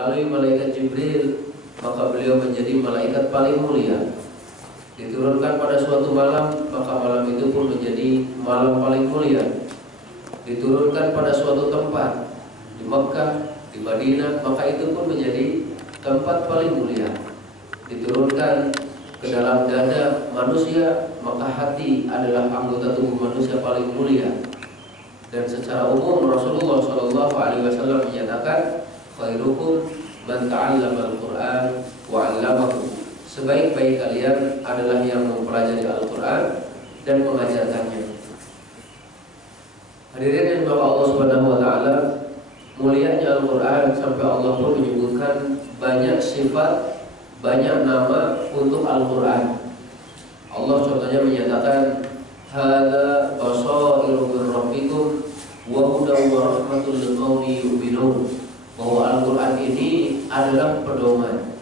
melalui malaikat Jibril, maka beliau menjadi malaikat paling mulia. Diturunkan pada suatu malam, maka malam itu pun menjadi malam paling mulia. Diturunkan pada suatu tempat di Mekah, di Madinah, maka itu pun menjadi tempat paling mulia. Diturunkan ke dalam dada manusia, maka hati adalah anggota tubuh manusia paling mulia. Dan secara umum Rasulullah SAW menyatakan, khairukum man ta'allama al-Qur'an wa 'allamahu. Sebaik-baik kalian adalah yang mempelajari Al-Qur'an dan mengajarkannya. Hadirin yang dimuliakan Allah Subhanahu wa taala, mulianya Al-Qur'an sampai Allah pun menyebutkan banyak sifat, banyak nama untuk Al-Qur'an. Allah contohnya menyatakan, hadza basairu min rabbikum wa hudan wa rahmatul liqaumin yu'minun. Bahwa Al-Quran ini adalah pedoman,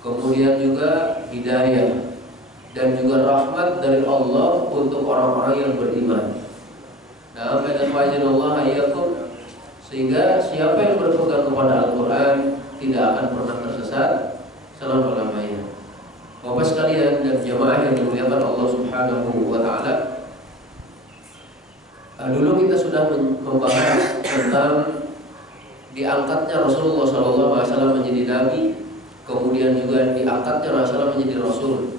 kemudian juga hidayah, dan juga rahmat dari Allah untuk orang-orang yang beriman. Nah, Allah ayyakum, sehingga siapa yang berpegang kepada Al-Quran tidak akan pernah tersesat selama-lamanya. Bapak sekalian dan jamaah yang dimuliakan Allah Subhanahu wa taala, dulu kita sudah membahas tentang diangkatnya Rasulullah SAW menjadi nabi, kemudian juga diangkatnya Rasulullah menjadi rasul.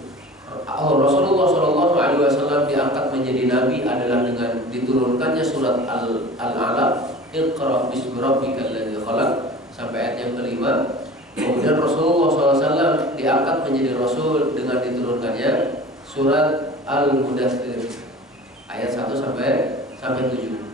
Rasulullah SAW diangkat menjadi nabi adalah dengan diturunkannya surat Al-Alaq, Iqra bismi rabbikal ladzi khalaq, sampai ayat yang kelima. Kemudian Rasulullah SAW diangkat menjadi rasul dengan diturunkannya surat Al-Mudaththir, ayat 1 sampai 7.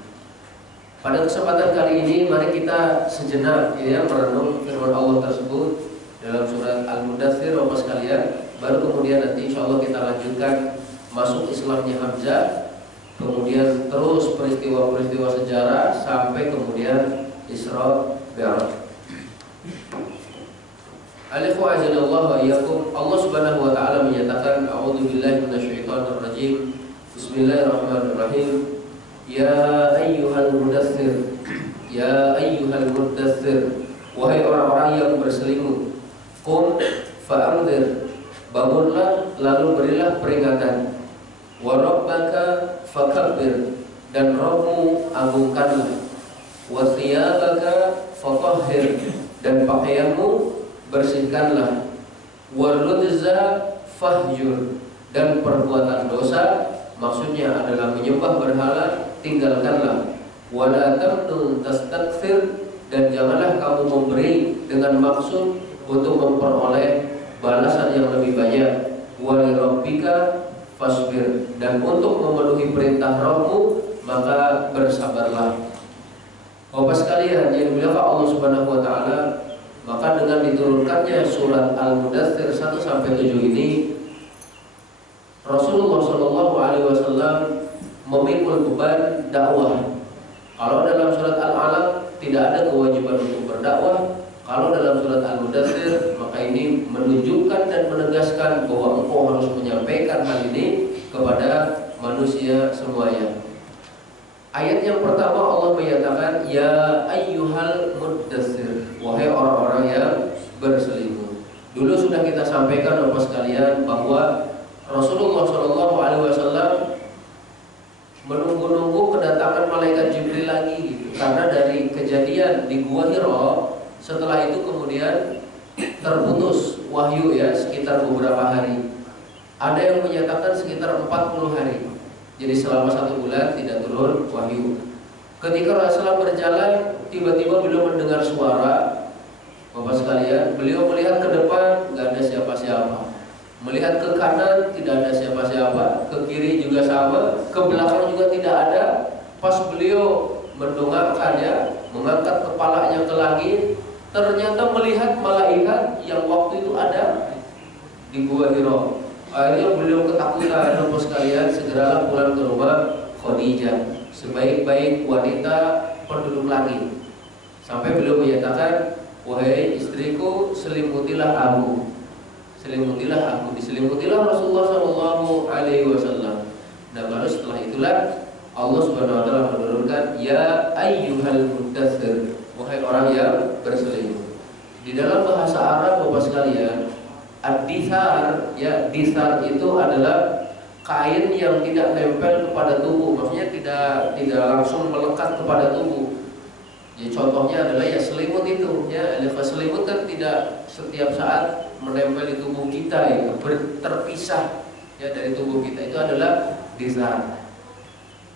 Pada kesempatan kali ini mari kita sejenak merenung firman Allah tersebut dalam surat Al-Mudaththir, Bapak sekalian. Baru kemudian nanti insyaallah kita lanjutkan masuk Islamnya Hamzah, kemudian terus peristiwa-peristiwa sejarah sampai kemudian Isra Mi'raj. Alifu azanallahu wa iyyakum. Allah Subhanahu wa taala menyatakan, a'udzubillahi minasyaitonir rajim. Bismillahirrahmanirrahim. Ya ayyuhal mudaththir, ya ayyuhal mudaththir, wahai orang-orang yang berselimut. Qum fa'anzir, bangunlah lalu berilah peringatan. Wa rabbaka fakabbir, dan Rabbmu agungkanlah. Wa thiyabaka fatahhir, dan pakaianmu bersihkanlah. Wa rudza fahjur, dan perbuatan dosa, maksudnya adalah menyembah berhala, tinggalkanlah. Wala tamnun tastakthir, dan janganlah kamu memberi dengan maksud untuk memperoleh balasan yang lebih banyak. Wali rabbika fasbir, dan untuk memenuhi perintah Rabbmu maka bersabarlah. Bapak sekalian yang dimuliakan Allah Subhanahu wa taala, maka dengan diturunkannya surat Al-Mudaththir 1 sampai 7 ini, Rasulullah SAW memikul beban dakwah. Kalau dalam surat Al-Alaq tidak ada kewajiban untuk berdakwah, kalau dalam surat Al-Mudaththir maka ini menunjukkan dan menegaskan bahwa engkau harus menyampaikan hal ini kepada manusia semuanya. Ayat yang pertama Allah menyatakan, ya ayyuhal muddaththir, wahai orang-orang yang berselimut. Dulu sudah kita sampaikan Bapak sekalian bahwa Rasulullah SAW menunggu-nunggu kedatangan malaikat Jibril lagi gitu. Karena dari kejadian di Gua Hira, setelah itu kemudian terputus wahyu sekitar beberapa hari. Ada yang menyatakan sekitar 40 hari. Jadi selama 1 bulan tidak turun wahyu. Ketika Rasulullah berjalan, tiba-tiba beliau mendengar suara. Bapak sekalian, beliau melihat ke depan, nggak ada siapa-siapa. Melihat ke kanan, tidak ada siapa-siapa. Ke kiri juga sama, ke belakang juga tidak ada. Pas beliau mendongakkan mengangkat kepalanya ke langit, ternyata melihat malaikat yang waktu itu ada di Gua Hira. Akhirnya beliau ketakutan, Bapak sekalian, segeralah pulang ke rumah Khadijah, sebaik-baik wanita penduduk langit. Sampai beliau menyatakan, wahai istriku, selimutilah aku. Selimutilah aku, diselimutilah Rasulullah SAW. Nah, baru setelah itulah Allah Subhanahu wa taala menurunkan, ya ayyuhal mudaththir, wahai orang yang berselimut. Di dalam bahasa Arab Bapak sekalian, ad-dithar, ya, dithar itu adalah kain yang tidak nempel kepada tubuh, maksudnya tidak langsung melekat kepada tubuh. Ya, contohnya adalah ya selimut itu, ya, selimut kan tidak setiap saat menempel di tubuh kita, ya, terpisah ya dari tubuh kita. Itu adalah dithar.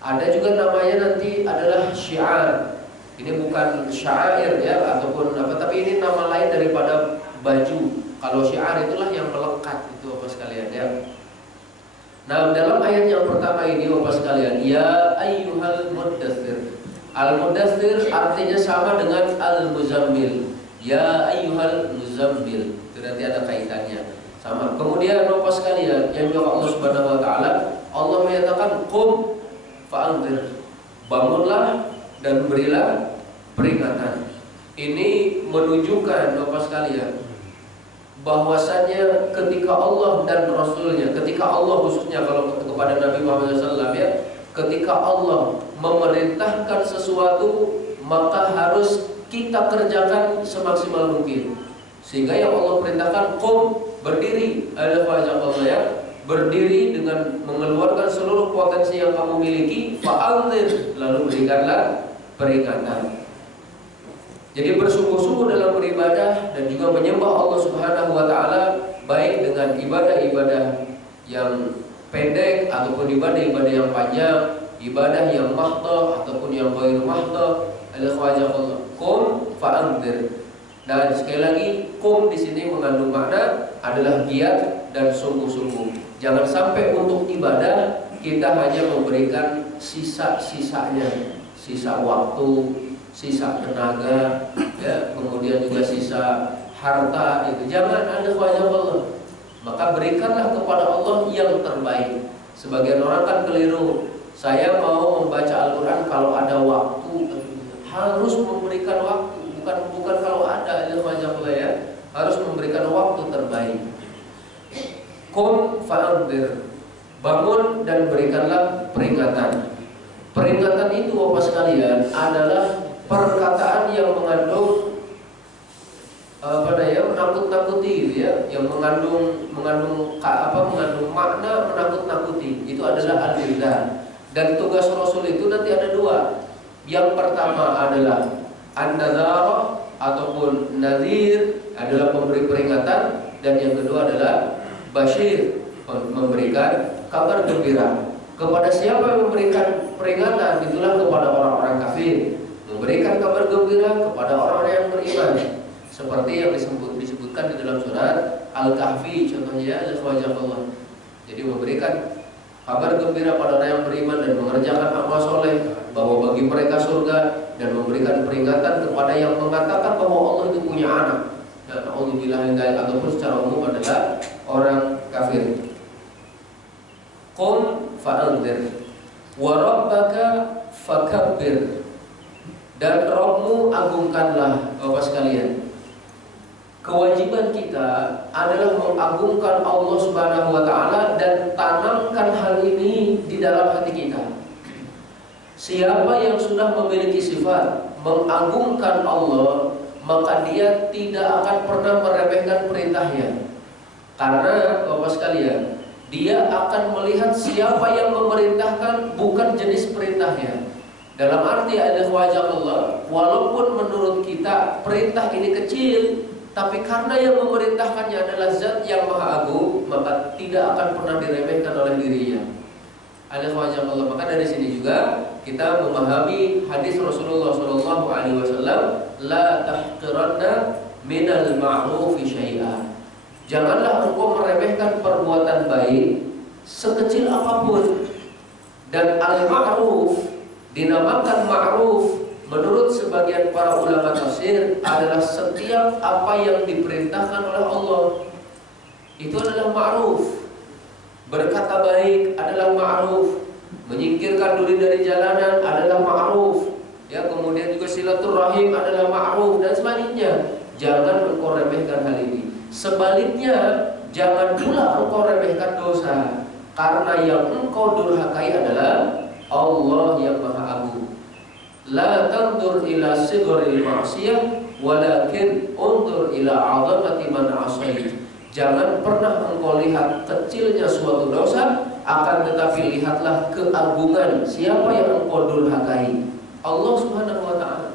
Ada juga namanya nanti adalah syiar. Ini bukan syair ya ataupun apa, tapi ini nama lain daripada baju. Kalau syiar itulah yang melekat itu Bapak sekalian ya. Nah, dalam ayat yang pertama ini Bapak sekalian, ya ayyuhal muddatsir. Al-muddatsir artinya sama dengan al-muzammil. Ya ayyuhal muzammil. Itu nanti ada kaitannya. Sama. Kemudian Bapak sekalian, yang juga Allah Subhanahu wa taala, Allah menyatakan qum fa'anzir. Bangunlah dan berilah peringatan. Ini menunjukkan Bapak sekalian bahwasannya ketika Allah dan Rasulnya, ketika Allah khususnya kalau kepada Nabi Muhammad SAW ya, ketika Allah memerintahkan sesuatu maka harus kita kerjakan semaksimal mungkin. Sehingga yang Allah perintahkan qum, berdiri, ada wajah Allah ya, berdiri dengan mengeluarkan seluruh potensi yang kamu miliki, fa'anzir, lalu berikanlah peringatan. Jadi bersungguh-sungguh dalam beribadah dan juga menyembah Allah Subhanahu wa taala, baik dengan ibadah-ibadah yang pendek ataupun ibadah-ibadah yang panjang, ibadah yang mahdoh ataupun yang ghairu mahdoh. Al-khawajah qum fa'anzir. Dan sekali lagi, qum di sini mengandung makna adalah giat dan sungguh-sungguh. Jangan sampai untuk ibadah kita hanya memberikan sisa-sisanya, sisa waktu, sisa tenaga, ya, kemudian juga sisa harta itu. Jangan, ada wajah Allah. Maka berikanlah kepada Allah yang terbaik. Sebagian orang kan keliru. Saya mau membaca Al-Quran kalau ada waktu, harus memberikan waktu. Bukan kalau ada wajah Allah ya, harus memberikan waktu terbaik. Qum fa'anzir, bangun dan berikanlah peringatan. Peringatan itu Bapak sekalian adalah perkataan yang mengandung menakut-nakuti ya, yang mengandung makna menakut-nakuti. Itu adalah al-idzar. Dan tugas Rasul itu nanti ada dua. Yang pertama adalah an-nadzarah ataupun nadzir, adalah pemberi peringatan, dan yang kedua adalah basyir, memberikan kabar gembira. Kepada siapa yang memberikan peringatan, itulah kepada orang-orang kafir. Memberikan kabar gembira kepada orang-orang yang beriman, seperti yang disebutkan di dalam surat Al-Kahfi contohnya, wajah Allah. Jadi memberikan kabar gembira pada orang yang beriman dan mengerjakan amal soleh, bahwa bagi mereka surga, dan memberikan peringatan kepada yang mengatakan bahwa Allah itu punya anak. Dan Alhamdulillah ataupun secara umum adalah orang kafir. Qum fa'anzir wa rabbaka fakabbir. Dan Rabbmu agungkanlah. Bapak sekalian, kewajiban kita adalah mengagungkan Allah Subhanahu wa taala dan tanamkan hal ini di dalam hati kita. Siapa yang sudah memiliki sifat mengagungkan Allah, maka dia tidak akan pernah meremehkan perintahnya. Karena Bapak sekalian, dia akan melihat siapa yang memerintahkan, bukan jenis perintahnya. Dalam arti ada wajah Allah, walaupun menurut kita perintah ini kecil, tapi karena yang memerintahkannya adalah zat yang maha agung, maka tidak akan pernah diremehkan oleh dirinya. Ada wajah Allah. Maka dari sini juga kita memahami hadis Rasulullah SAW, la tahqiranna minal ma'rufi syai'an. Janganlah engkau meremehkan perbuatan baik sekecil apapun. Dan al-ma'ruf dinamakan ma'ruf menurut sebagian para ulama tafsir adalah setiap apa yang diperintahkan oleh Allah. Itu adalah ma'ruf. Berkata baik adalah ma'ruf, menyingkirkan diri dari jalanan adalah ma'ruf, ya, kemudian juga silaturahim adalah ma'ruf, dan sebaliknya. Jangan engkau remehkan hal ini. Sebaliknya, jangan pula engkau remehkan dosa, karena yang engkau durhakai adalah Allah yang maha agung. La tandur ila sighril ma'siyah, walakin undur unzur ila 'azamati man 'asait. Jangan pernah engkau lihat kecilnya suatu dosa, akan tetapi lihatlah keagungan siapa yang engkau durhakai, Allah Subhanahu wa taala.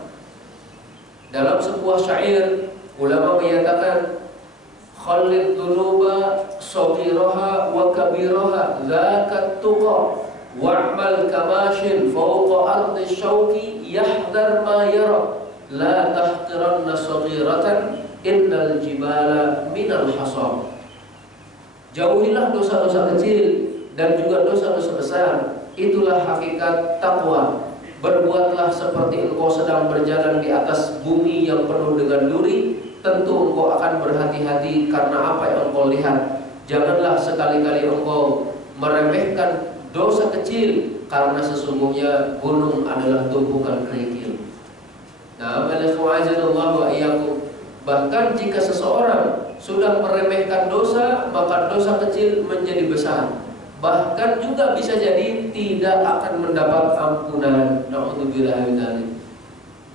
Dalam sebuah syair ulama menyatakan, khallid dunuba saghiraha wa kabiraha zakat tuqa wa'mal kamashin fawqa ardi syauqi yahdhar ma yara la tahqiranna saghiratan innal jibala minal hasab. Jauhilah dosa-dosa kecil dan juga dosa-dosa besar, itulah hakikat takwa. Berbuatlah seperti engkau sedang berjalan di atas bumi yang penuh dengan duri, tentu engkau akan berhati-hati karena apa yang engkau lihat. Janganlah sekali-kali engkau meremehkan dosa kecil, karena sesungguhnya gunung adalah tumpukan kerikil. Nah, bahkan jika seseorang sudah meremehkan dosa, maka dosa kecil menjadi besar. Bahkan juga bisa jadi tidak akan mendapat ampunan. Na'udzubillah min dzalik.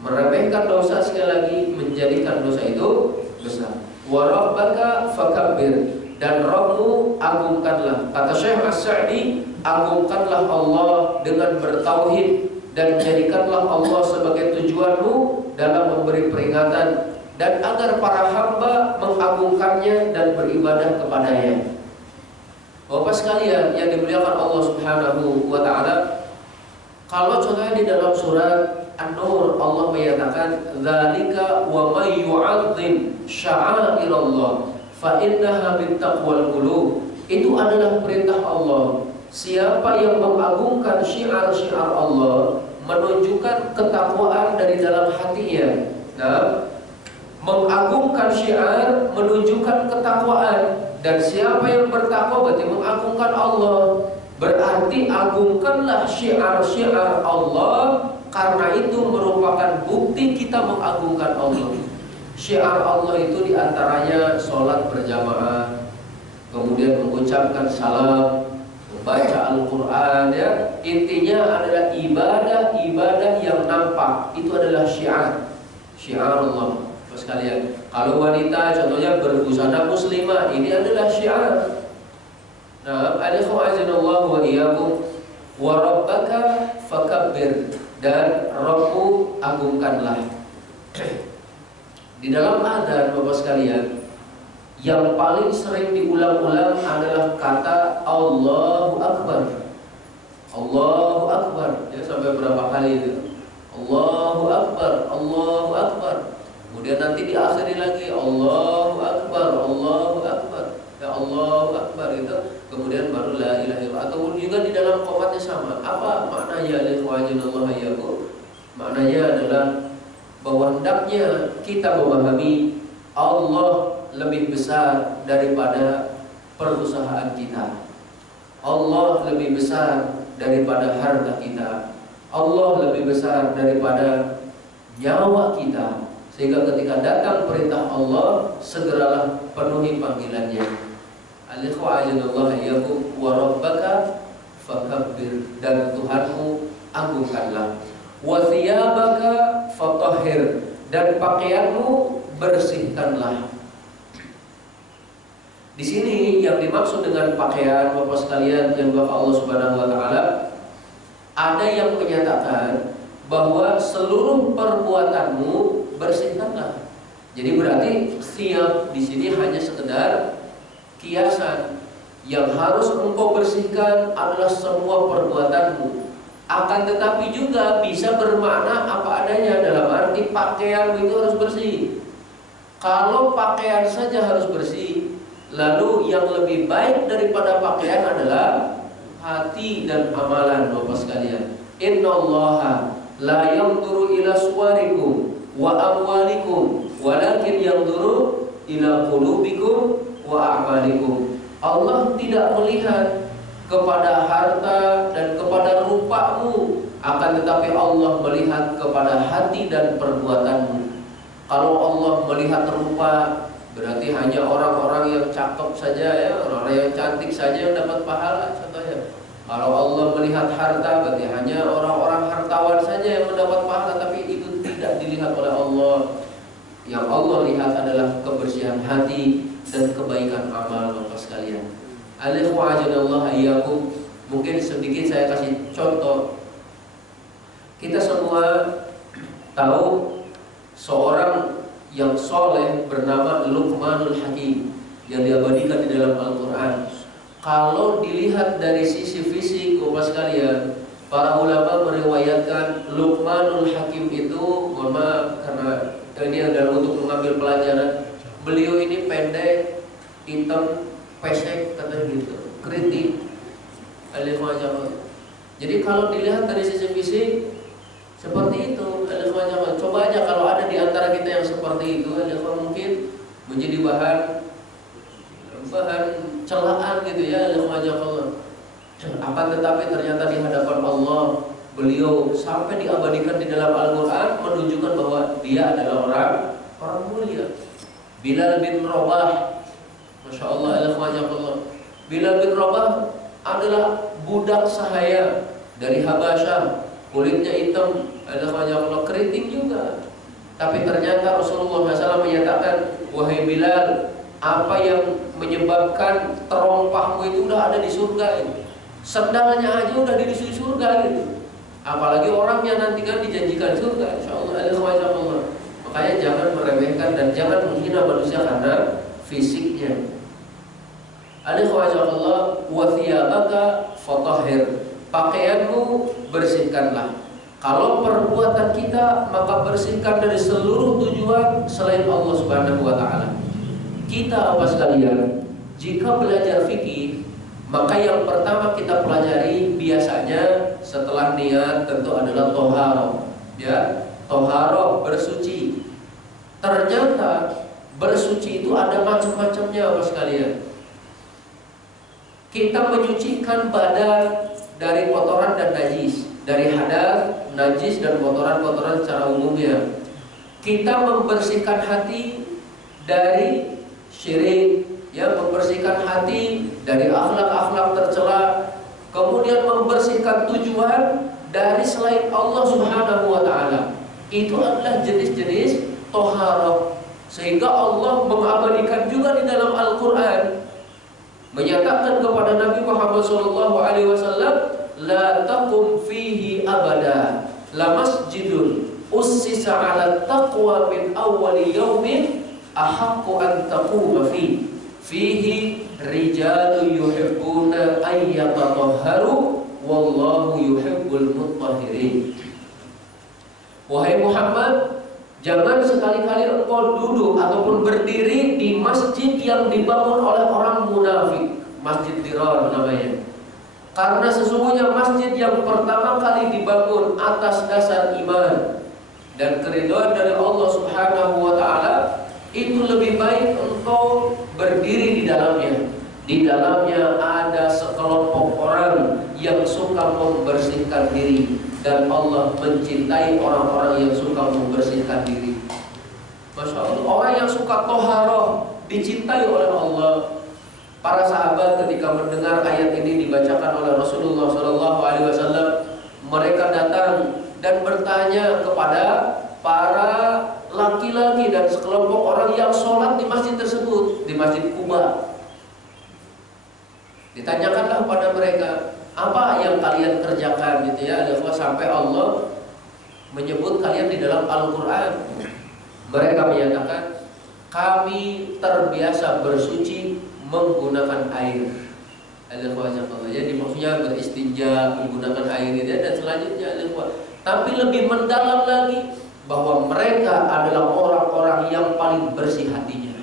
Meremehkan dosa sekali lagi menjadikan dosa itu besar. Wa rabbaka fakabbir, dan Rabbmu agungkanlah. Kata Syekh As-Sa'di, agungkanlah Allah dengan bertauhid dan jadikanlah Allah sebagai tujuanmu dalam memberi peringatan, dan agar para hamba mengagungkannya dan beribadah kepadanya. Bapak sekalian yang dimuliakan Allah Subhanahu wa taala, kalau contohnya di dalam surat An-Nur Allah menyatakan, dzalika wa may yu'azzim sya'airallah fa innaha min taqwal qulub. Itu adalah perintah Allah. Siapa yang mengagungkan syiar-syiar Allah, menunjukkan ketakwaan dari dalam hatinya. Nah, mengagungkan syiar menunjukkan ketakwaan. Dan siapa yang bertakwa berarti mengagungkan Allah. Berarti agungkanlah syiar-syiar Allah, karena itu merupakan bukti kita mengagungkan Allah. Syiar Allah itu diantaranya sholat berjamaah, kemudian mengucapkan salam, membaca Al-Quran, ya. Intinya adalah ibadah-ibadah yang nampak. Itu adalah syiar Allah. Sekalian, kalau wanita contohnya berbusana muslimah, ini adalah syiar. Nah, alikhwa'azinallahu wa iyyakum, wa rabbaka fakabbir, dan Rabbmu agungkanlah. Di dalam adzan Bapak sekalian, yang paling sering diulang-ulang adalah kata Allahu Akbar. Allahu Akbar, ya, sampai berapa kali itu? Allahu Akbar, Allahu Akbar. Kemudian nanti diakhiri lagi Allahu Akbar, Allahu Akbar, ya Allahu Akbar itu. Kemudian baru la ilaha illallah. Atau juga di dalam qomatnya sama. Apa maknanya? Maknanya adalah bahwa hendaknya kita memahami Allah lebih besar daripada perusahaan kita. Allah lebih besar daripada harta kita. Allah lebih besar daripada nyawa kita. Sehingga ketika datang perintah Allah, segeralah penuhi panggilannya. Alikhwa'azinallahu iyyakum wa rabbaka fakabbir, dan Tuhanmu agungkanlah. Wa thiyabaka fatahhir, dan pakaianmu bersihkanlah. Di sini yang dimaksud dengan pakaian, Bapak sekalian yang Bapak Allah Subhanahu wa taala, ada yang menyatakan bahwa seluruh perbuatanmu bersihkanlah. Jadi berarti thiyab di sini hanya sekedar kiasan. Yang harus engkau bersihkan adalah semua perbuatanmu. Akan tetapi juga bisa bermakna apa adanya, dalam arti pakaianmu itu harus bersih. Kalau pakaian saja harus bersih, lalu yang lebih baik daripada pakaian adalah hati dan amalan. Bapak sekalian, innallaha la yanzuru ila suwarikum wa amwalikum walakin yanzuru ila qulubikum wa a'malikum. Allah tidak melihat kepada harta dan kepada rupamu, akan tetapi Allah melihat kepada hati dan perbuatanmu. Kalau Allah melihat rupa, berarti hanya orang-orang yang cakep saja, ya, orang-orang yang cantik saja yang dapat pahala contohnya. Kalau Allah melihat harta, berarti hanya orang-orang hartawan saja yang mendapat pahala, tapi itu tidak dilihat oleh Allah. Yang Allah lihat adalah kebersihan hati dan kebaikan amal Bapak sekalian. Al-ikhwa'ajanallah iyyakum. Mungkin sedikit saya kasih contoh. Kita semua tahu seorang yang soleh bernama Luqmanul Hakim yang diabadikan di dalam Al-Quran. Kalau dilihat dari sisi fisik Bapak sekalian, para ulama meriwayatkan Luqmanul Hakim itu, mohon maaf karena ini adalah untuk mengambil pelajaran, beliau ini pendek, hitam, pesek, kata gitu, keriting. Jadi kalau dilihat dari sisi fisik seperti itu, coba aja kalau ada di antara kita yang seperti itu, mungkin menjadi bahan celaan gitu ya, akan tetapi ternyata di hadapan Allah beliau sampai diabadikan di dalam Al-Quran menunjukkan bahwa dia adalah orang mulia. Bilal bin Rabah, Masya Allah, Bilal bin Rabah adalah budak sahaya dari Habasyah, kulitnya hitam, keriting juga. Tapi ternyata Rasulullah SAW menyatakan, wahai Bilal, apa yang menyebabkan terompahmu itu udah ada di surga ini. Sendalnya aja udah di surga gitu. Apalagi orangnya nanti kan dijanjikan surga, insyaallah. Makanya jangan meremehkan dan jangan menghina manusia karena fisiknya. Alaihissalam wa thiyabaka fatahhir. Pakaianmu bersihkanlah. Kalau perbuatan kita maka bersihkan dari seluruh tujuan selain Allah Subhanahu wa taala. Kita apa sekalian, jika belajar fikih, maka yang pertama kita pelajari biasanya setelah niat tentu adalah toharoh, ya, toharoh bersuci. Ternyata bersuci itu ada macam-macamnya apa sekalian. Kita menyucikan badan dari kotoran dan najis, dari hadas, najis dan kotoran-kotoran secara umumnya. Kita membersihkan hati dari syirik, ya, membersihkan hati dari akhlak-akhlak tercela, kemudian membersihkan tujuan dari selain Allah Subhanahu wa taala. Itu adalah jenis-jenis toharoh. Sehingga Allah mengabadikan juga di dalam Al-Quran, menyatakan kepada Nabi Muhammad SAW, la taqum fihi abada, la masjidun ussisa ala taqwa min awwali yaumin ahaqqu an taquma fihi rijalu yuhibbuna an yatatahharu wallahu yuhibbul mutahhirin. Wahai Muhammad, jangan sekali-kali engkau duduk ataupun berdiri di masjid yang dibangun oleh orang munafik, Masjid Dirar namanya. Karena sesungguhnya masjid yang pertama kali dibangun atas dasar iman dan keridhaan dari Allah Subhanahu wa taala, itu lebih baik engkau berdiri di dalamnya. Di dalamnya ada sekelompok orang yang suka membersihkan diri, dan Allah mencintai orang-orang yang suka membersihkan diri. Masya Allah, orang yang suka toharoh dicintai oleh Allah. Para sahabat ketika mendengar ayat ini dibacakan oleh Rasulullah SAW, mereka datang dan bertanya kepada para laki-laki dan sekelompok orang yang sholat di masjid tersebut, di Masjid Quba. Ditanyakanlah pada mereka, apa yang kalian kerjakan gitu ya, sampai Allah menyebut kalian di dalam Al-Quran. Mereka menyatakan, kami terbiasa bersuci menggunakan air. Jadi maksudnya beristinja menggunakan air itu dan selanjutnya. Tapi lebih mendalam lagi, bahwa mereka adalah orang-orang yang paling bersih hatinya.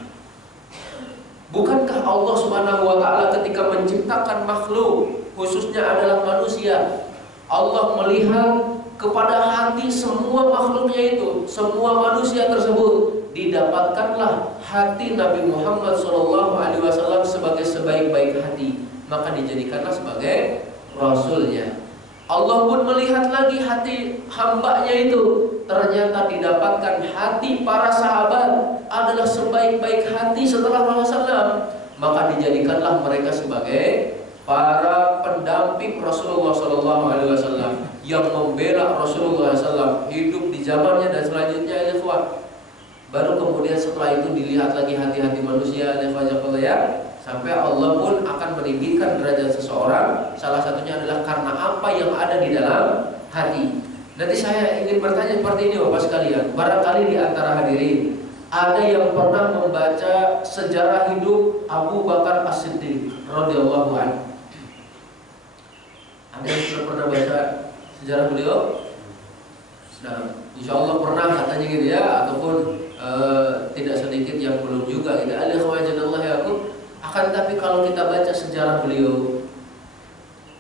Bukankah Allah Subhanahu wa taala ketika menciptakan makhluk, khususnya adalah manusia, Allah melihat kepada hati semua makhluknya itu, semua manusia tersebut, didapatkanlah hati Nabi Muhammad SAW sebagai sebaik-baik hati, maka dijadikanlah sebagai Rasulnya. Allah pun melihat lagi hati hambanya itu, ternyata didapatkan hati para sahabat adalah sebaik-baik hati setelah Rasulullah, maka dijadikanlah mereka sebagai para pendamping Rasulullah SAW yang membela Rasulullah SAW hidup di zamannya dan selanjutnya. Baru kemudian setelah itu dilihat lagi hati-hati manusia, ya, sampai Allah pun akan meninggikan derajat seseorang. Salah satunya adalah karena apa yang ada di dalam hati. Nanti saya ingin bertanya seperti ini Bapak sekalian. Barangkali di antara hadirin ada yang pernah membaca sejarah hidup Abu Bakar As-Siddiq radhiyallahu anhu. Ada yang sudah pernah baca sejarah beliau? Nah, insya Allah pernah katanya gitu ya, ataupun tidak sedikit yang belum juga gitu. Akan tapi kalau kita baca sejarah beliau,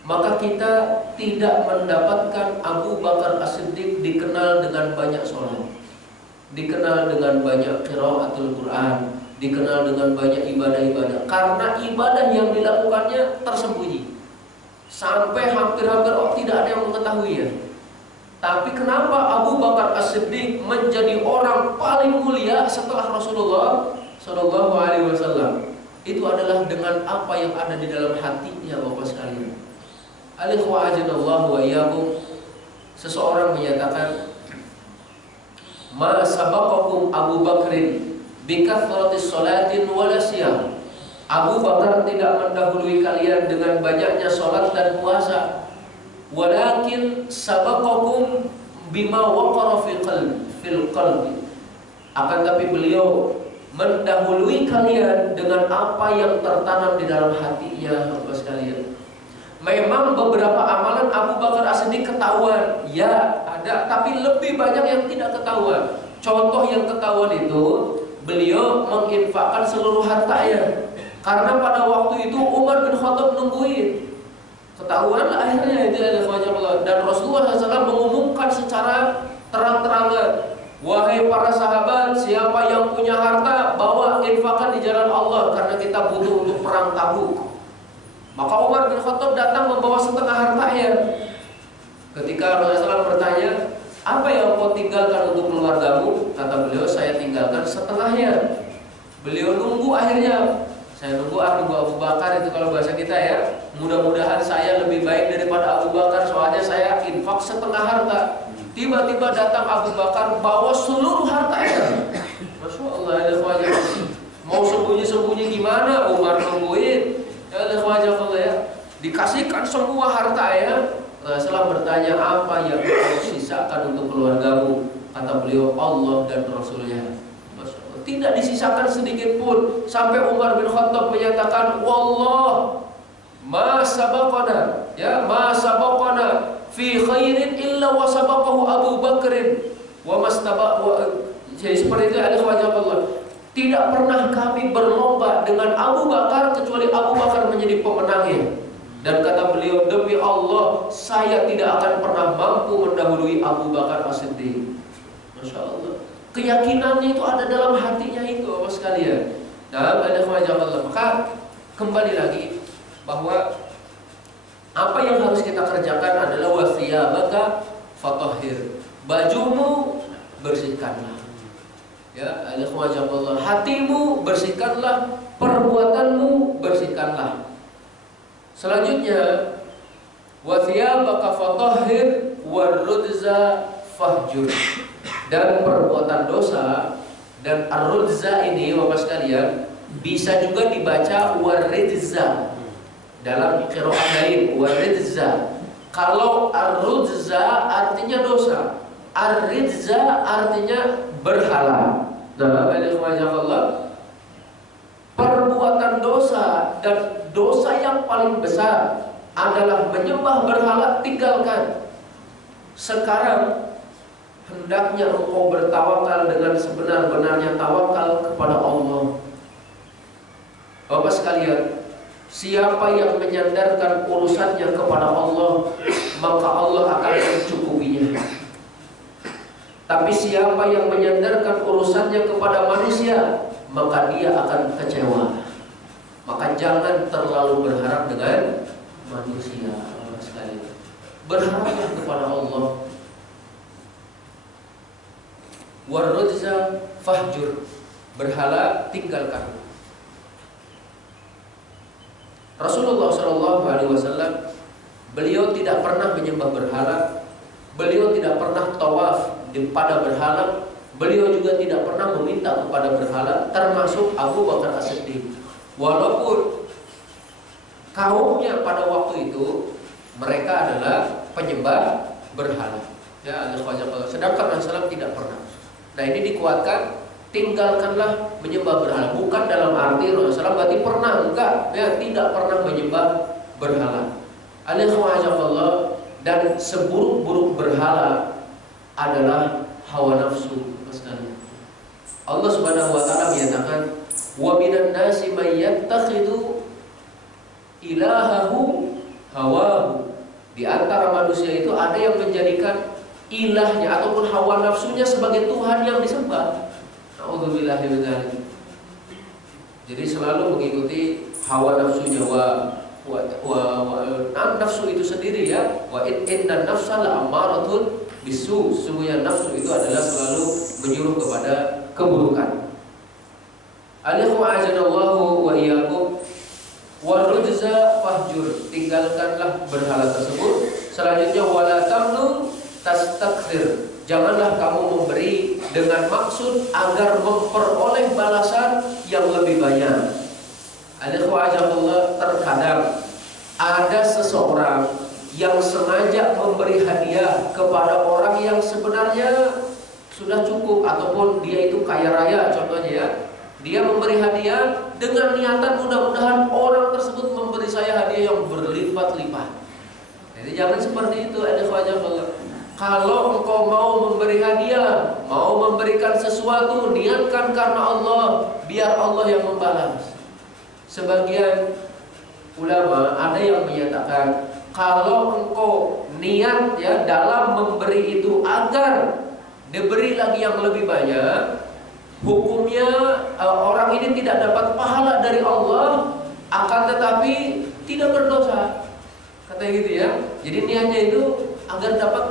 maka kita tidak mendapatkan Abu Bakar As-Siddiq dikenal dengan banyak sholat, dikenal dengan banyak qiraatul Quran, dikenal dengan banyak ibadah-ibadah. Karena ibadah yang dilakukannya tersembunyi, sampai hampir-hampir tidak ada yang mengetahuinya. Tapi kenapa Abu Bakar As-Siddiq menjadi orang paling mulia setelah Rasulullah Shallallahu Alaihi Wasallam? Itu adalah dengan apa yang ada di dalam hatinya, Bapak sekalian. Alikhwa'ajinallahu wa iyyakum. Seseorang menyatakan, ma sabaqakum Abu Bakrin bikathratis salatin wala siyam. Abu Bakar tidak mendahului kalian dengan banyaknya salat dan puasa. Walakin sabaqakum bima waqara fil qalbi. Akan tapi beliau mendahului kalian dengan apa yang tertanam di dalam hatinya, Bapak sekalian. Memang beberapa amalan Abu Bakar As-Siddiq ketahuan, ya ada, tapi lebih banyak yang tidak ketahuan. Contoh yang ketahuan itu, beliau menginfakkan seluruh hartanya. Karena pada waktu itu Umar bin Khattab nungguin. Ketahuan akhirnya itu Allah. Dan Rasulullah SAW mengumumkan secara terang-terangan, wahai para sahabat, siapa yang punya harta, bawa infakkan di jalan Allah, karena kita butuh untuk perang Tabuk. Maka Umar bin Khattab datang membawa setengah hartanya. Ketika Rasulullah SAW bertanya, apa yang kau tinggalkan untuk keluargamu? Kata beliau, saya tinggalkan setengahnya. Beliau nunggu akhirnya. Saya nunggu Abu Bakar, itu kalau bahasa kita ya. Mudah-mudahan saya lebih baik daripada Abu Bakar, soalnya saya infak setengah harta. Tiba-tiba datang Abu Bakar bawa seluruh hartanya. Masya Allah, ya. Mau sembunyi-sembunyi gimana? Umar nungguin. Ya, dikasihkan semua hartanya. Setelah bertanya, apa yang kau sisakan untuk keluargamu? Kata beliau, Allah dan Rasulnya. Tidak disisakan sedikit pun. Sampai Umar bin Khattab menyatakan, wallah ma sabaqana, ya, ma sabaqana fi khairin illa wa sabaqahu Abu Bakrin wa mastabaq. Jadi seperti itu Allah. Tidak pernah kami berlomba dengan Abu Bakar kecuali Abu Bakar menjadi pemenangnya. Dan kata beliau, demi Allah, saya tidak akan pernah mampu mendahului Abu Bakar As-Siddiq. Masya Allah. Keyakinannya itu ada dalam hatinya itu, Bapak sekalian. Nah, maka kembali lagi bahwa apa yang harus kita kerjakan adalah wasiyabaka fatahhir. Bajumu bersihkanlah. Ya, alaikumsalam. Hatimu bersihkanlah, perbuatanmu bersihkanlah. Selanjutnya, wasiyabaka fatahhir warrudza fahjur. Dan perbuatan dosa dan ar-rudza ini, Bapak sekalian, bisa juga dibaca waridza dalam qiraat lain, waridza. Kalau ar-rudza artinya dosa, ar-ridza artinya berhala. Dalam Allah, perbuatan dosa dan dosa yang paling besar adalah menyembah berhala, tinggalkan. Sekarang hendaknya engkau bertawakal dengan sebenar-benarnya tawakal kepada Allah. Bapak sekalian, siapa yang menyandarkan urusannya kepada Allah, maka Allah akan mencukupinya. Tapi siapa yang menyandarkan urusannya kepada manusia, maka dia akan kecewa. Maka jangan terlalu berharap dengan manusia, Bapak sekalian. Berharaplah kepada Allah. Warrudza fahjur, berhala tinggalkan. Rasulullah SAW, beliau tidak pernah menyembah berhala, beliau tidak pernah tawaf pada berhala, Beliau juga tidak pernah meminta kepada berhala, termasuk Abu Bakar As-Siddiq. Walaupun kaumnya pada waktu itu mereka adalah penyembah berhala. Ya, sedangkan Rasulullah tidak pernah. Nah, ini dikuatkan, tinggalkanlah menyembah berhala. Bukan dalam arti Rasulullah berarti pernah, enggak, ya, tidak pernah menyembah berhala. Alhamdulillah. Dan seburuk-buruk berhala adalah hawa nafsu. Allah Subhanahu wa taala menyatakan, "Wa minan nasi may yattakhidu ilahahu hawahu." Di antara manusia itu ada yang menjadikan ilahnya ataupun hawa nafsunya sebagai Tuhan yang disembah. Nauzubillahi min dzalik. Jadi selalu mengikuti hawa nafsunya nafsu itu sendiri, ya. Wa inna nafsa la'amaratun bisu. Sesungguhnya nafsu itu adalah selalu menyuruh kepada keburukan. Alhamdulillah wa iyyakum warujza fahjur. Tinggalkanlah berhala tersebut. Selanjutnya wala tamnun tastakthir. Janganlah kamu memberi dengan maksud agar memperoleh balasan yang lebih banyak. Alhamdulillah, terkadang ada seseorang yang sengaja memberi hadiah kepada orang yang sebenarnya sudah cukup, ataupun dia itu kaya raya contohnya, ya. Dia memberi hadiah dengan niatan mudah-mudahan orang tersebut memberi saya hadiah yang berlipat-lipat. Jadi jangan seperti itu. Kalau engkau mau memberi hadiah, mau memberikan sesuatu, niatkan karena Allah, biar Allah yang membalas. Sebagian ulama ada yang menyatakan, kalau engkau niat, ya, dalam memberi itu agar diberi lagi yang lebih banyak, hukumnya orang ini tidak dapat pahala dari Allah, akan tetapi tidak berdosa. Katanya gitu, ya. Jadi niatnya itu agar dapat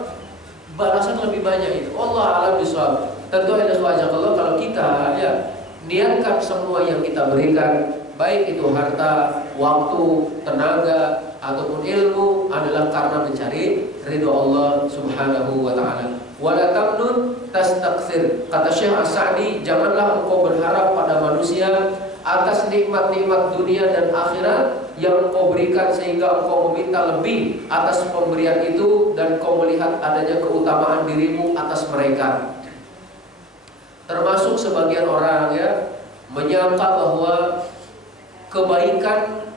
balasan lebih banyak itu. Allah a'lam bishawab. Tentu kalau kita, ya, niatkan semua yang kita berikan, baik itu harta, waktu, tenaga, ataupun ilmu, adalah karena mencari ridho Allah Subhanahu wa ta'ala. Wala tamnun tastakthir. Kata Syekh As-Sa'di, janganlah engkau berharap pada manusia atas nikmat-nikmat dunia dan akhirat yang engkau berikan sehingga engkau meminta lebih atas pemberian itu dan kau melihat adanya keutamaan dirimu atas mereka. Termasuk sebagian orang, ya, menyangka bahwa kebaikan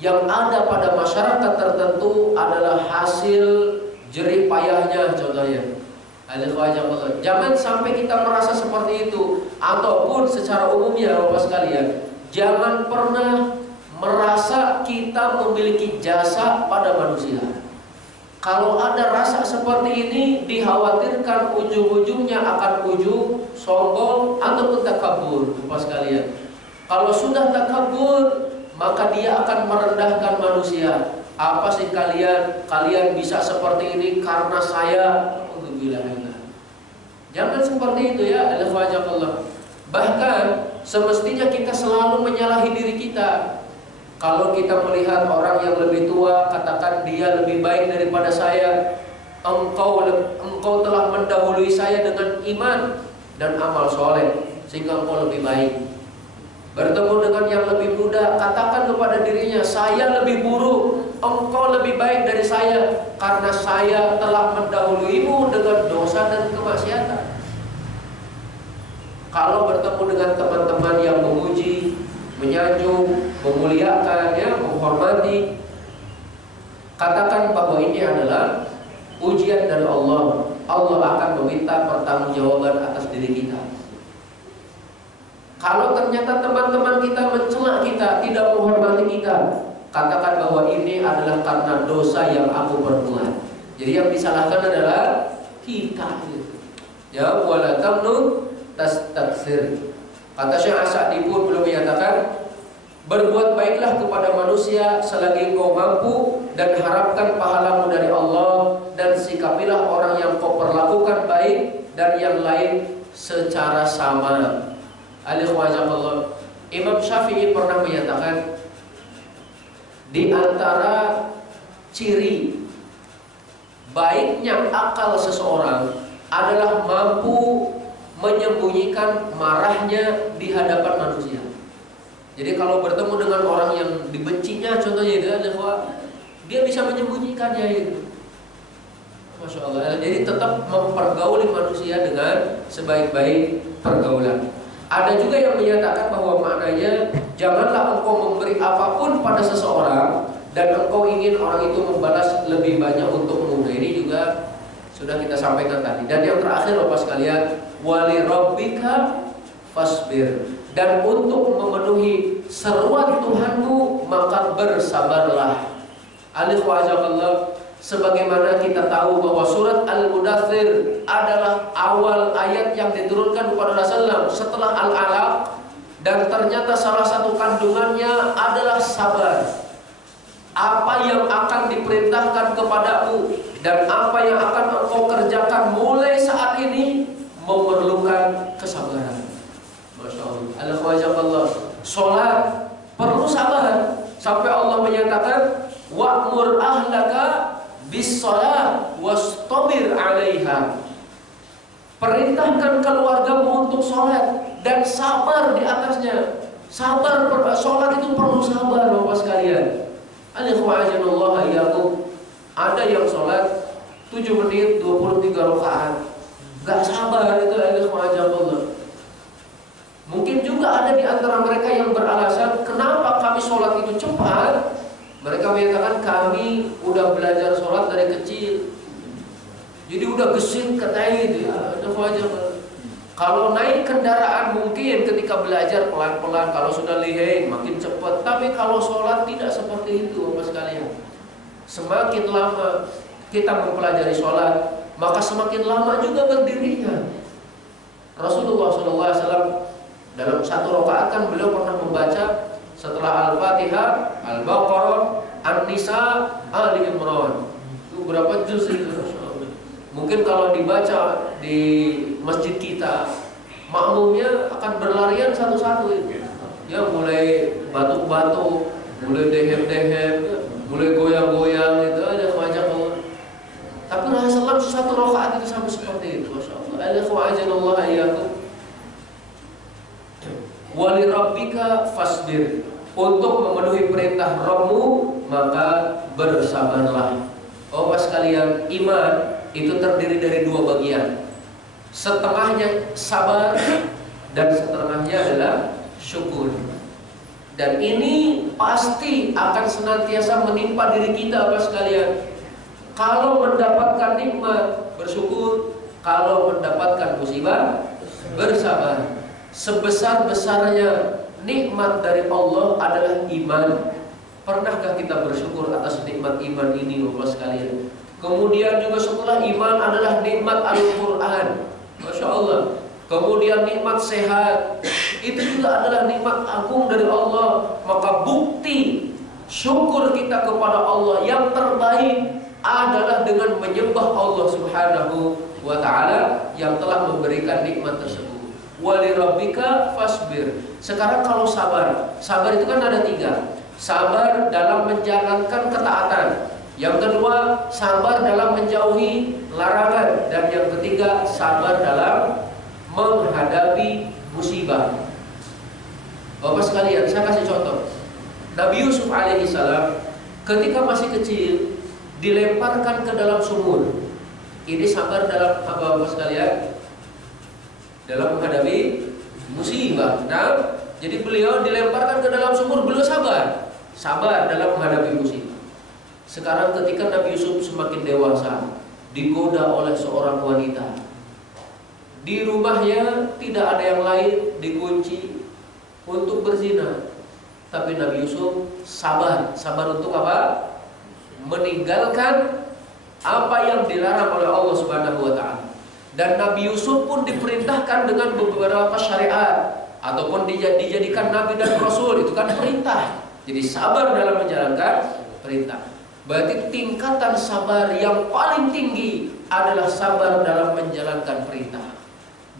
yang ada pada masyarakat tertentu adalah hasil jerih payahnya, contohnya. Jangan sampai kita merasa seperti itu. Ataupun secara umumnya, Bapak sekalian, jangan pernah merasa kita memiliki jasa pada manusia. Kalau ada rasa seperti ini, dikhawatirkan ujung-ujungnya akan ujung sombong ataupun takabur, Bapak sekalian. Kalau sudah takabur, maka dia akan merendahkan manusia. Apa sih kalian bisa seperti ini karena saya? Jangan seperti itu, ya. Bahkan semestinya kita selalu menyalahi diri kita. Kalau kita melihat orang yang lebih tua, katakan dia lebih baik daripada saya. Engkau telah mendahului saya dengan iman dan amal soleh, sehingga engkau lebih baik. Bertemu dengan yang lebih muda, katakan kepada dirinya, saya lebih buruk, engkau lebih baik dari saya, karena saya telah mendahuluimu dengan dosa dan kemaksiatan. Kalau bertemu dengan teman-teman yang memuji, menyanjung, memuliakan, ya, menghormati, katakan bahwa ini adalah ujian dari Allah. Allah akan meminta pertanggungjawaban atas diri kita. Kalau ternyata teman-teman kita mencela kita, tidak menghormati kita, katakan bahwa ini adalah karena dosa yang aku perbuat. Jadi yang disalahkan adalah kita. Ya, wala tamnun tastakthir. Kata Syekh As-Sa'di pun belum menyatakan, berbuat baiklah kepada manusia selagi engkau mampu dan harapkan pahalamu dari Allah, dan sikapilah orang yang kau perlakukan baik dan yang lain secara sama. Imam Syafi'i pernah menyatakan, di antara ciri baiknya akal seseorang adalah mampu menyembunyikan marahnya di hadapan manusia. Jadi kalau bertemu dengan orang yang dibencinya, contohnya itu dia bisa menyembunyikannya itu. Masya Allah. Jadi tetap mempergauli manusia dengan sebaik-baik pergaulan. Ada juga yang menyatakan bahwa maknanya janganlah engkau memberi apapun pada seseorang dan engkau ingin orang itu membalas lebih banyak untukmu. Nah, ini juga sudah kita sampaikan tadi. Dan yang terakhir Bapak sekalian, wali rabbika fasbir. Dan untuk memenuhi seruan Tuhanmu maka bersabarlah. Alif wa azakallah. Sebagaimana kita tahu bahwa surat Al-Mudaththir adalah awal ayat yang diturunkan kepada Rasulullah setelah Al-Alaq, dan ternyata salah satu kandungannya adalah sabar. Apa yang akan diperintahkan kepadamu dan apa yang akan engkau kerjakan mulai saat ini memerlukan kesabaran. Masya Allah. Sholat perlu sabar. Sampai Allah menyatakan wa'mur ahlaka bis-shalah wastabir 'alaiha. Perintahkan keluargamu untuk sholat dan sabar di atasnya. Sabar, sholat itu perlu sabar Bapak sekalian. Ada yang sholat 7 menit 23 rakaat, gak sabar itu. Mungkin juga ada di antara mereka yang beralasan, kenapa kami sholat itu cepat? Mereka menyatakan kami udah belajar sholat dari kecil, jadi udah gesit katanya itu ya. Kalau naik kendaraan mungkin ketika belajar pelan-pelan, kalau sudah lihai makin cepat. Tapi kalau sholat tidak seperti itu Bapak sekalian. Semakin lama kita mempelajari sholat, maka semakin lama juga berdirinya. Rasulullah SAW dalam satu rakaat kan beliau pernah membaca setelah Al-Fatihah, Al-Baqarah, An-Nisa, Ali Imran. Itu berapa juz itu? Mungkin kalau dibaca di masjid kita, makmumnya akan berlarian satu-satu itu. Ya mulai batuk-batuk, mulai dehem-dehem, mulai goyang-goyang itu ada macam. Tapi Rasulullah satu rakaat itu sampai seperti itu. Masyaallah. Wali rabbika fasbir. Untuk memenuhi perintah Rabbmu maka bersabarlah. Bapak sekalian, iman itu terdiri dari dua bagian. Setengahnya sabar dan setengahnya adalah syukur. Dan ini pasti akan senantiasa menimpa diri kita Bapak sekalian. Kalau mendapatkan nikmat bersyukur, kalau mendapatkan musibah bersabar. Sebesar-besarnya nikmat dari Allah adalah iman. Pernahkah kita bersyukur atas nikmat iman ini Bapak sekalian? Kemudian juga setelah iman adalah nikmat Al-Quran. Masya Allah. Kemudian nikmat sehat, itu juga adalah nikmat agung dari Allah. Maka bukti syukur kita kepada Allah yang terbaik adalah dengan menyembah Allah Subhanahu wa ta'ala yang telah memberikan nikmat tersebut. Wali rabbika fasbir. Sekarang kalau sabar, sabar itu kan ada 3. Sabar dalam menjalankan ketaatan. Yang kedua, sabar dalam menjauhi larangan. Dan yang ketiga, sabar dalam menghadapi musibah. Bapak sekalian, saya kasih contoh. Nabi Yusuf alaihissalam ketika masih kecil dilemparkan ke dalam sumur. Ini sabar dalam apa Bapak sekalian? Dalam menghadapi musibah. Nah, jadi beliau dilemparkan ke dalam sumur, beliau sabar. Sabar dalam menghadapi musibah. Sekarang ketika Nabi Yusuf semakin dewasa, digoda oleh seorang wanita. Di rumahnya tidak ada yang lain, dikunci untuk berzina. Tapi Nabi Yusuf sabar. Sabar untuk apa? Meninggalkan apa yang dilarang oleh Allah Subhanahu wa ta'ala. Dan Nabi Yusuf pun diperintahkan dengan beberapa syariat, ataupun dijadikan Nabi dan Rasul. Itu kan perintah. Jadi sabar dalam menjalankan perintah. Berarti tingkatan sabar yang paling tinggi adalah sabar dalam menjalankan perintah.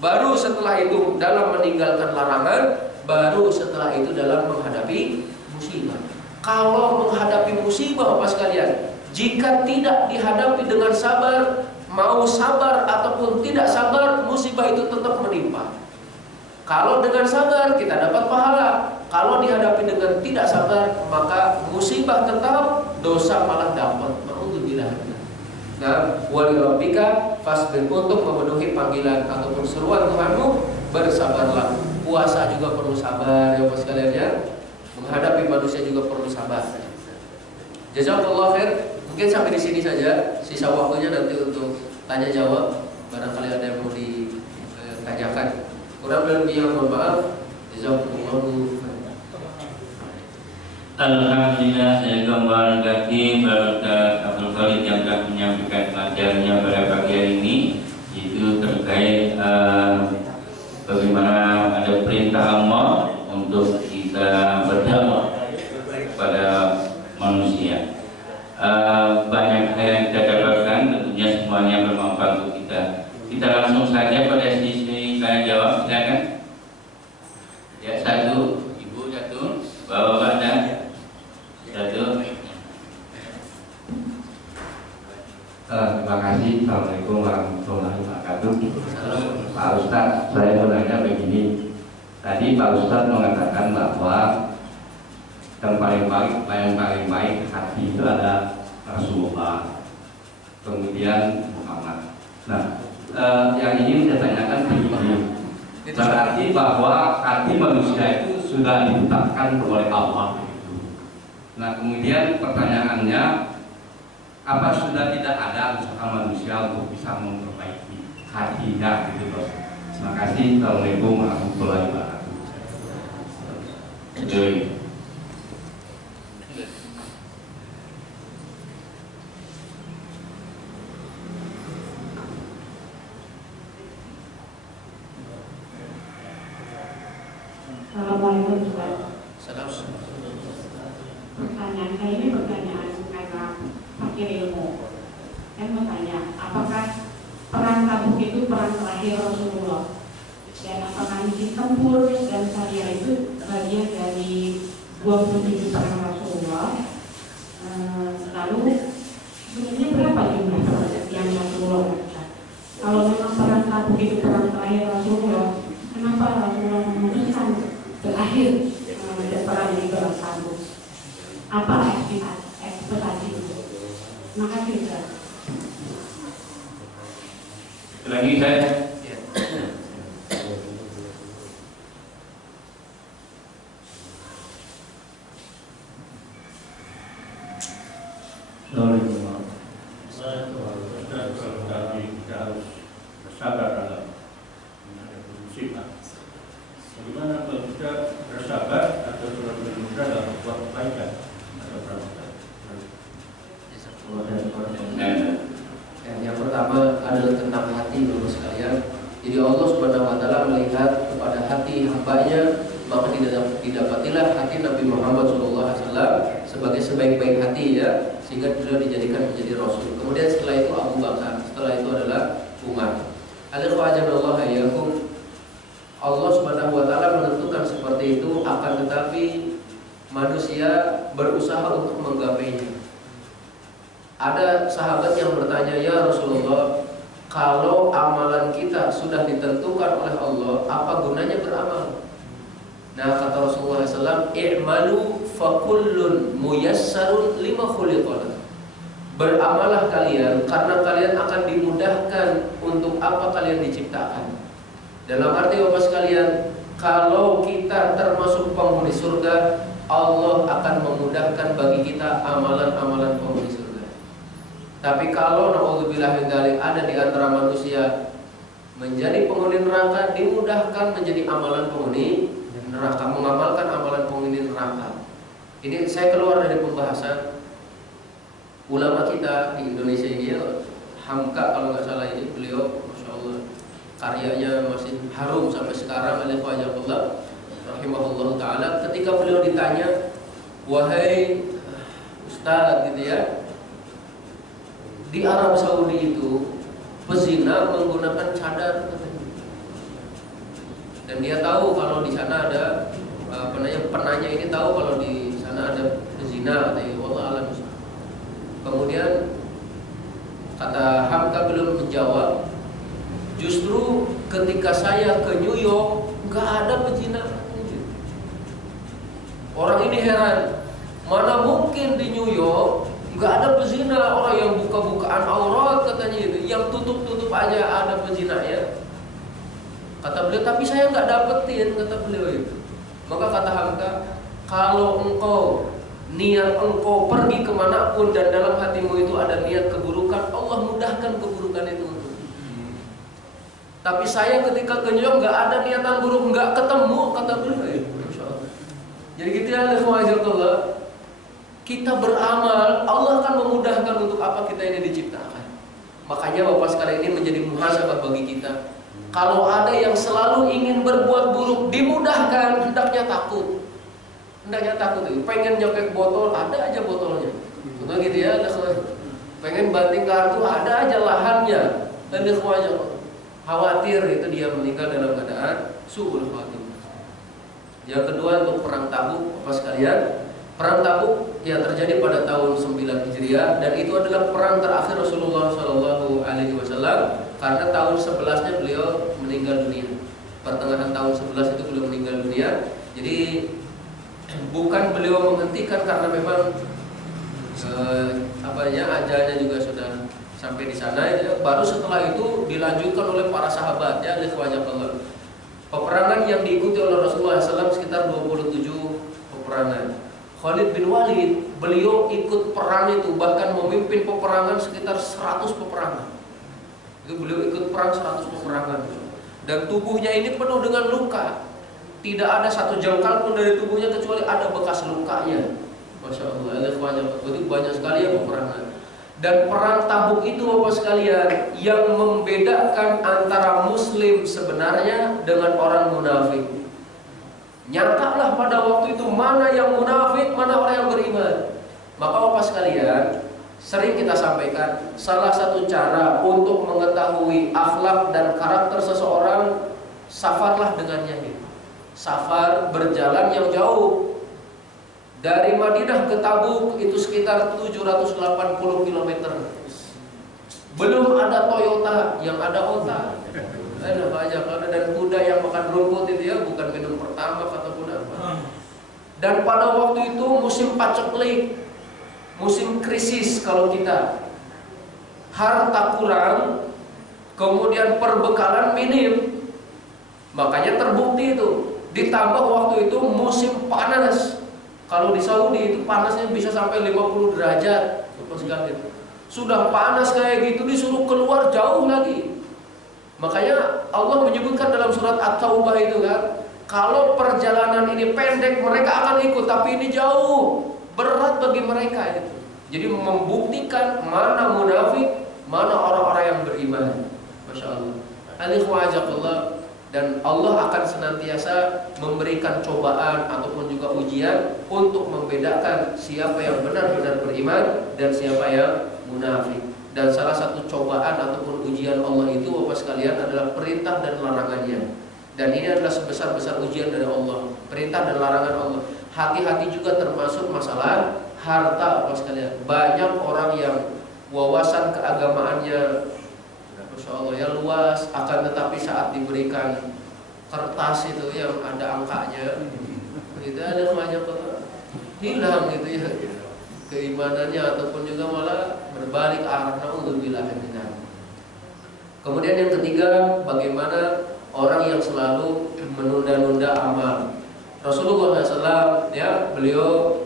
Baru setelah itu dalam meninggalkan larangan, baru setelah itu dalam menghadapi musibah. Kalau menghadapi musibah Bapak sekalian, jika tidak dihadapi dengan sabar, mau sabar ataupun tidak sabar, musibah itu tetap menimpa. Kalau dengan sabar kita dapat pahala. Kalau dihadapi dengan tidak sabar, maka musibah tetap, dosa malah dapat. Nauzubillah. Nah, wali rabbika fasbir, untuk memenuhi panggilan ataupun seruan Tuhanmu, bersabarlah. Puasa juga perlu sabar ya Bapak sekalian ya. Menghadapi manusia juga perlu sabar. Jazakallahu khair. Mungkin sampai di sini saja. Sisa waktunya nanti untuk tanya jawab. Barangkali ada yang mau ditanyakan. Kurang lebihnya mohon maaf. Jazakumullahu khairan. Alhamdulillah, saya kembali kasih Bapak Abdul Khalid yang telah menyampaikan pelajarannya pada pagi hari ini, itu terkait bagaimana ada perintah Allah untuk kita berdakwah kepada manusia. Banyak hal yang kita dapatkan, tentunya semuanya bermanfaat untuk kita. Kita langsung saja pada sisi tanya jawab, silakan. Ya, satu, ibu satu, bapak dan satu. Terima kasih. Assalamualaikum warahmatullahi wabarakatuh. Pak Ustadz, saya mau nanya begini. Tadi Pak Ustadz mengatakan bahwa yang paling baik hati itu ada Rasulullah, kemudian Muhammad. Nah, yang ingin saya tanyakan begini. Berarti bahwa hati manusia itu sudah ditetapkan oleh Allah. Nah, kemudian pertanyaannya, apa sudah tidak ada usaha manusia untuk bisa memperbaiki hatinya gitu, Bos? Terima kasih. Assalamualaikum warahmatullahi wabarakatuh. Assalamualaikum Ustaz. Assalamualaikum. Pertanyaan saya ini pertanyaan karena fakir ilmu. Saya mau tanya, apakah perang Tabuk itu perang terakhir Rasulullah? Dan apakah misi tempur dan Syariah itu bagian dari 27 perang Rasulullah? Lalu sebenarnya berapa jumlah yang Rasulullah lakukan? Kalau memang perang Tabuk itu perang terakhir Rasulullah, kenapa Rasulullah memutuskan berakhir perang di perang Tabuk? Apa ekspektasi itu? Terima kasih Ustaz. Lagi saya. Kita harus bersabar dalam menghadapi musibah. Bagaimana kalau kita bersabar atau berusaha dalam membuat kebaikan atau perawatan? Yang pertama adalah tentang hati Bapak sekalian. Jadi Allah Subhanahu wa taala melihat kepada hati hamba-Nya, maka didapatilah hati Nabi Muhammad SAW sebagai sebaik-baik hati ya, sehingga beliau dijadikan menjadi rasul. Kemudian setelah itu Abu Bakar, setelah itu adalah Umar. Allah Subhanahu wa taala menentukan seperti itu, akan tetapi manusia berusaha untuk menggapainya. Ada sahabat yang bertanya, "Ya Rasulullah, kalau amalan kita sudah ditentukan oleh Allah, apa gunanya beramal?" Nah, kata Rasulullah SAW, "I'malu fakullun muyassarun lima khuliqala." Beramalah kalian karena kalian akan dimudahkan untuk apa kalian diciptakan. Dalam arti Bapak sekalian, kalau kita termasuk penghuni surga, Allah akan memudahkan bagi kita amalan-amalan penghuni surga. Tapi kalau naudzubillah min dzalik ada di antara manusia menjadi penghuni neraka, dimudahkan menjadi amalan penghuni neraka, mengamalkan amalan penghuni neraka. Ini saya keluar dari pembahasan ulama kita di Indonesia ini ya, Hamka kalau nggak salah ini, beliau Masya Allah karyanya masih harum sampai sekarang, alaihi rahimahullah ta'ala. Ketika beliau ditanya, "Wahai Ustaz," gitu ya, di Arab Saudi itu pezina menggunakan cadar, dan dia tahu kalau di sana ada penanya ini tahu kalau di sana ada pezina, wallah alam. Kemudian Kata Hamka belum menjawab. Justru ketika saya ke New York nggak ada pezinaan. Orang ini heran, mana mungkin di New York nggak ada pezina, orang yang buka-bukaan aurat katanya itu, yang tutup-tutup aja ada pezina ya. Kata beliau, tapi saya nggak dapetin, kata beliau itu. Maka kata Hamka, kalau engkau niat engkau pergi kemanapun dan dalam hatimu itu ada niat keburukan, Allah mudahkan keburukan itu untuk. Tapi saya ketika ke New York nggak ada niatan buruk, nggak ketemu, kata beliau. Masya Allah. Jadi gitu ya, Allah. Kita beramal, Allah akan memudahkan untuk apa kita ini diciptakan. Makanya Bapak sekalian ini menjadi muhasabah bagi kita. Kalau ada yang selalu ingin berbuat buruk, dimudahkan, hendaknya takut. Hendaknya takut itu. Pengen nyokek botol, ada aja botolnya. Contoh gitu ya, pengen banting kartu, ada aja lahannya. Dan dia khawatir itu dia meninggal dalam keadaan su'ul khatimah. Yang kedua untuk perang Tabuk, Bapak sekalian. Perang Tabuk yang terjadi pada tahun 9 Hijriah dan itu adalah perang terakhir Rasulullah SAW karena tahun 11-nya beliau meninggal dunia. Pertengahan tahun 11 itu beliau meninggal dunia. Jadi bukan beliau menghentikan karena memang ajalnya juga sudah sampai di sana ya. Baru setelah itu dilanjutkan oleh para sahabat ya, ikhwanakallah. Peperangan yang diikuti oleh Rasulullah SAW sekitar 27 peperangan. Khalid bin Walid, beliau ikut perang itu, bahkan memimpin peperangan sekitar 100 peperangan. Itu beliau ikut perang 100 peperangan. Dan tubuhnya ini penuh dengan luka. Tidak ada satu jengkal pun dari tubuhnya kecuali ada bekas lukanya. Masya Allah, itu banyak sekali ya peperangan. Dan perang Tabuk itu Bapak sekalian yang membedakan antara muslim sebenarnya dengan orang munafik. Nyatalah pada waktu itu mana yang munafik, mana orang yang beriman. Maka Bapak sekalian, sering kita sampaikan, salah satu cara untuk mengetahui akhlak dan karakter seseorang, safarlah dengannya. Safar berjalan yang jauh. Dari Madinah ke Tabuk itu sekitar 780 km. Belum ada Toyota, yang ada onta. Ada banyak, dan kuda yang makan rumput itu ya, bukan minum pertama ataupun apa. Dan pada waktu itu musim paceklik, musim krisis kalau kita. Harta kurang, kemudian perbekalan minim. Makanya terbukti itu. Ditambah waktu itu musim panas. Kalau di Saudi itu panasnya bisa sampai 50 derajat. Sudah panas kayak gitu disuruh keluar jauh lagi. Makanya Allah menyebutkan dalam surat At-Taubah itu kan, kalau perjalanan ini pendek mereka akan ikut, tapi ini jauh, berat bagi mereka itu. Jadi membuktikan mana munafik, mana orang-orang yang beriman. Masya Allah. Alhamdulillah. Dan Allah akan senantiasa memberikan cobaan ataupun juga ujian untuk membedakan siapa yang benar-benar beriman dan siapa yang munafik. Dan salah satu cobaan ataupun ujian Allah itu Bapak sekalian adalah perintah dan larangannya. Dan ini adalah sebesar-besar ujian dari Allah, perintah dan larangan Allah. Hati-hati juga termasuk masalah harta Bapak sekalian. Banyak orang yang wawasan keagamaannya Masya Allah ya luas, akan tetapi saat diberikan kertas itu yang ada angkanya, itu ada banyak hilang gitu ya keimanannya ataupun juga malah berbalik arah. Naudzubillah. Kemudian yang ketiga, bagaimana orang yang selalu menunda-nunda amal. Rasulullah SAW ya, beliau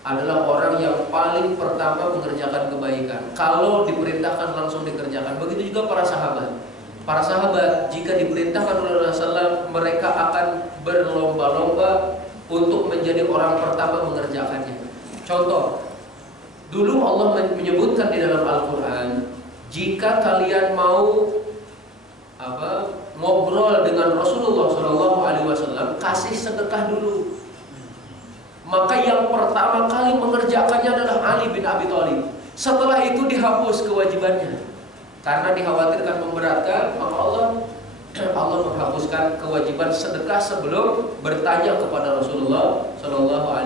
adalah orang yang paling pertama mengerjakan kebaikan. Kalau diperintahkan langsung dikerjakan. Begitu juga para sahabat. Para sahabat jika diperintahkan oleh Rasulullah, mereka akan berlomba-lomba untuk menjadi orang pertama mengerjakannya. Contoh, dulu Allah menyebutkan di dalam Al-Quran, jika kalian mau ngobrol dengan Rasulullah SAW, kasih sedekah dulu. Maka yang pertama kali mengerjakannya adalah Ali bin Abi Thalib. Setelah itu dihapus kewajibannya karena dikhawatirkan memberatkan, maka Allah menghapuskan kewajiban sedekah sebelum bertanya kepada Rasulullah SAW.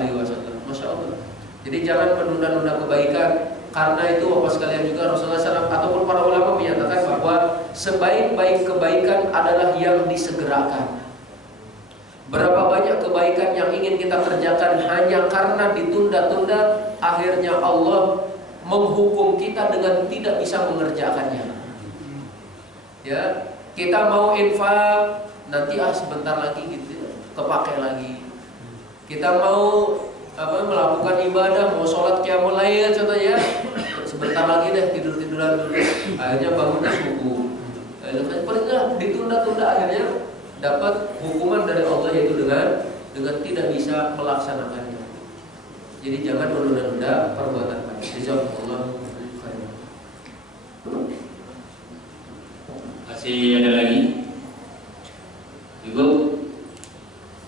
Masya Allah. Jadi jangan menunda-nunda kebaikan. Karena itu Bapak sekalian juga Rasulullah SAW ataupun para ulama menyatakan bahwa sebaik-baik kebaikan adalah yang disegerakan. Berapa banyak kebaikan yang ingin kita kerjakan hanya karena ditunda-tunda, akhirnya Allah menghukum kita dengan tidak bisa mengerjakannya. Ya, kita mau infak, nanti sebentar lagi gitu, kepake lagi. Kita mau melakukan ibadah, mau sholat qiyamul lail contohnya, sebentar lagi deh tidur-tiduran dulu. Akhirnya bangunnya subuh. Paling ditunda-tunda, akhirnya dapat hukuman dari Allah, yaitu dengan tidak bisa melaksanakannya. Jadi jangan menunda-nunda perbuatan baik. Jazakumullah khairan. Masih ada lagi? Ibu?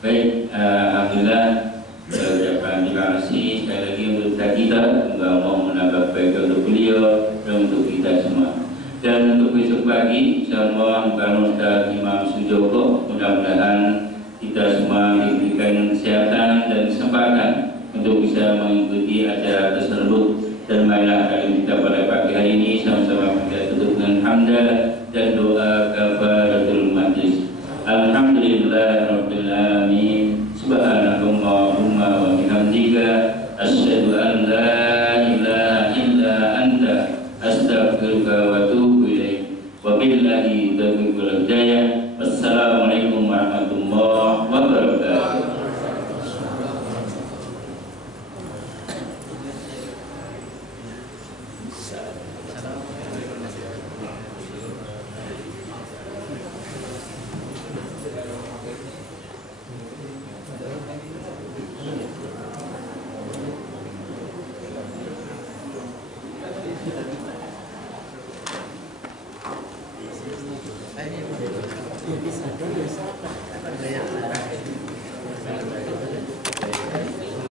Baik, alhamdulillah. Ucapan terima kasih sekali lagi untuk kita, semoga mau menambah baik untuk beliau dan untuk kita semua. Dan untuk besok pagi, insyaallah Bapak Ustaz Imam Sujoko, mudah-mudahan kita semua diberikan kesehatan dan kesempatan untuk bisa mengikuti acara tersebut. Dan marilah kali kita pada pagi hari ini sama-sama kita tutup dengan hamdalah dan doa kafaratul majlis. Alhamdulillahirabbil alamin. Subhan